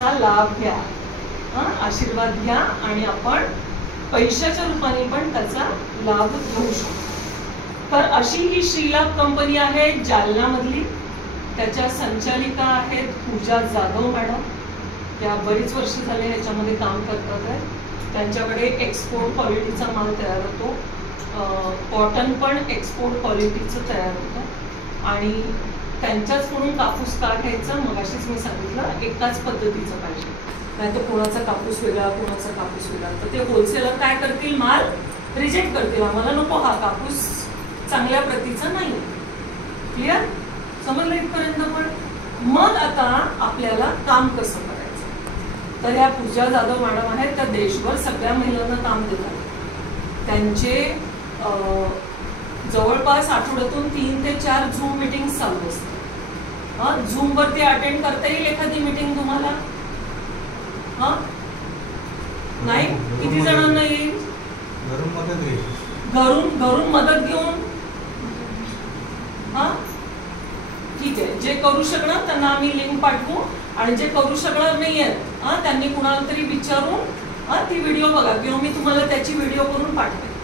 लाभ घ्या, आशीर्वाद घ्या आणि आपण पैशाच्या रूपाने पण त्याचा लाभ घेऊ शकतो। तर अशी ही श्रीलाभ कंपनी आहे जालना मधली। त्याच्या संचालिका आहेत पूजा जाधव मॅडम। त्या बरीच वर्ष झाले ह्याच्यामध्ये काम करतात आहेत। त्यांच्याकडे एक्सपोर्ट क्वालिटीचा माल तयार होतो, कॉटन पण एक्सपोर्ट क्वालिटीचं तयार होतं आणि त्यांच्याचकडून कापूस का घ्यायचा, मगाशीच मी सांगितलं एकाच पद्धतीचं पाहिजे, नाही तर कोणाचा कापूस वेगळा कोणाचा कापूस वेगळा, तर ते होलसेलर काय करतील, माल रिजेक्ट करतील, आम्हाला नको हा कापूस चांगल्या प्रतीचा नाही। क्लिअर समजलं इथपर्यंत? पण मग आता आपल्याला काम कसं करायचं, तर ह्या पूजा जाधव मॅडम आहेत, त्या देशभर सगळ्या महिलांना काम देतात। त्यांचे जवळपास आठवड्यातून 3 ते 4 झूम मीटिंग चालू असतात। झूम वरती अटेंड करता येईल एखादी मीटिंग तुम्हाला? नाही? किती जणांना येईल? घरून मदत घेऊन? ठीक आहे, जे करू शकणार त्यांना आम्ही लिंक पाठवू आणि जे करू शकणार नाहीयेत त्यांनी कुणाला तरी विचारून ती व्हिडिओ बघा किंवा मी तुम्हाला त्याची व्हिडिओ करून पाठवेन।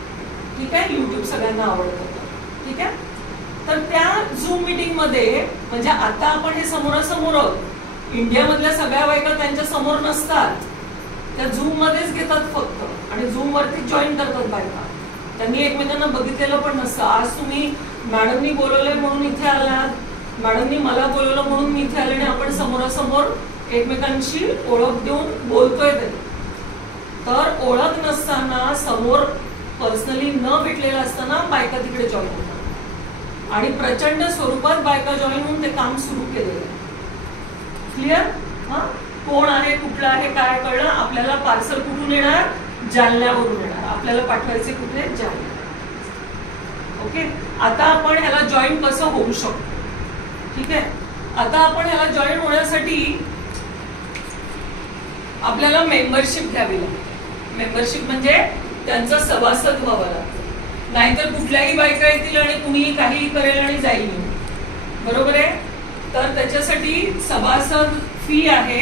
ठीक आहे, युट्यूब सगळ्यांना आवडतं। ठीक आहे, तर त्या झूम मीटिंग मध्ये म्हणजे आता आपण हे समोरासमोर इंडियामधल्या सगळ्या बायका त्यांच्या समोर नसतात, त्या झूम मध्येच घेतात फक्त आणि झूम वरती जॉईन करतात बायका। त्यांनी एकमेकांना बघितलेलं पण नसतं। आज तुम्ही मॅडमनी बोलवलंय म्हणून इथे आलात, मॅडमनी मला बोलवलं म्हणून मी इथे आले आणि आपण समोरासमोर एकमेकांशी ओळख देऊन बोलतोय तरी। तर ओळख नसताना समोर पर्सनली न भेटलेलं असताना बायका तिकडे जॉईन होतात आणि प्रचंड स्वरूपात बायका जॉईन होऊन ते काम सुरू केलेलं आहे। क्लिअर? कोण आहे, कुठलं आहे, काय कळलं? आपल्याला पार्सल कुठून येणार? जालन्यावरून येणार। आपल्याला पाठवायचे कुठे? जालना। ओके, आता आपण ह्याला जॉईन कसं होऊ शकतो? ठीक आहे, आता आपण ह्याला जॉईन होण्यासाठी आपल्याला मेंबरशिप घ्यावी लागते। मेंबरशिप म्हणजे त्यांचा सभासद व्हावं लागतं, नाहीतर कुठल्याही बायका येतील आणि कुणीही काहीही करेल आणि जाईल, बरोबर आहे? तर त्याच्यासाठी सभासद फी आहे,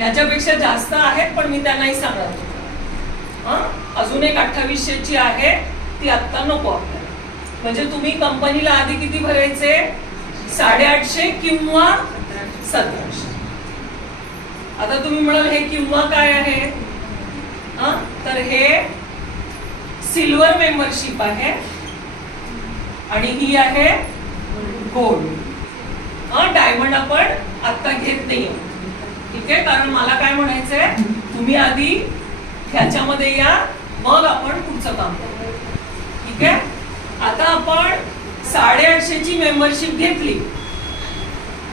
याच्यापेक्षा जास्त आहे पण मी त्यांनाही सांगणार अजून एक 2800ची आहे, ती आत्ता नको आपल्याला। म्हणजे तुम्ही कंपनीला आधी किती भरायचे? 850 किंवा 1700। आता तुम्ही म्हणाल हे किंवा काय आहे? तर हे सिल्वर मेंबरशिप आहे आणि ही आहे गोल्ड। डायमंड आपण आता घेत नाहीये, ठीक आहे? कारण मला काय म्हणायचंय, तुम्ही आधी ह्याच्यामध्ये या, मग आपण पुढचं काम करू। ठीक आहे, आता आपण 850ची मेंबरशिप घेतली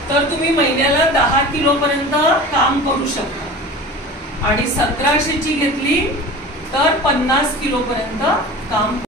तर तुम्ही महिन्याला 10 किलो पर्यंत काम करू शकता आणि 1700ची घेतली तर 50 किलो पर्यंत काम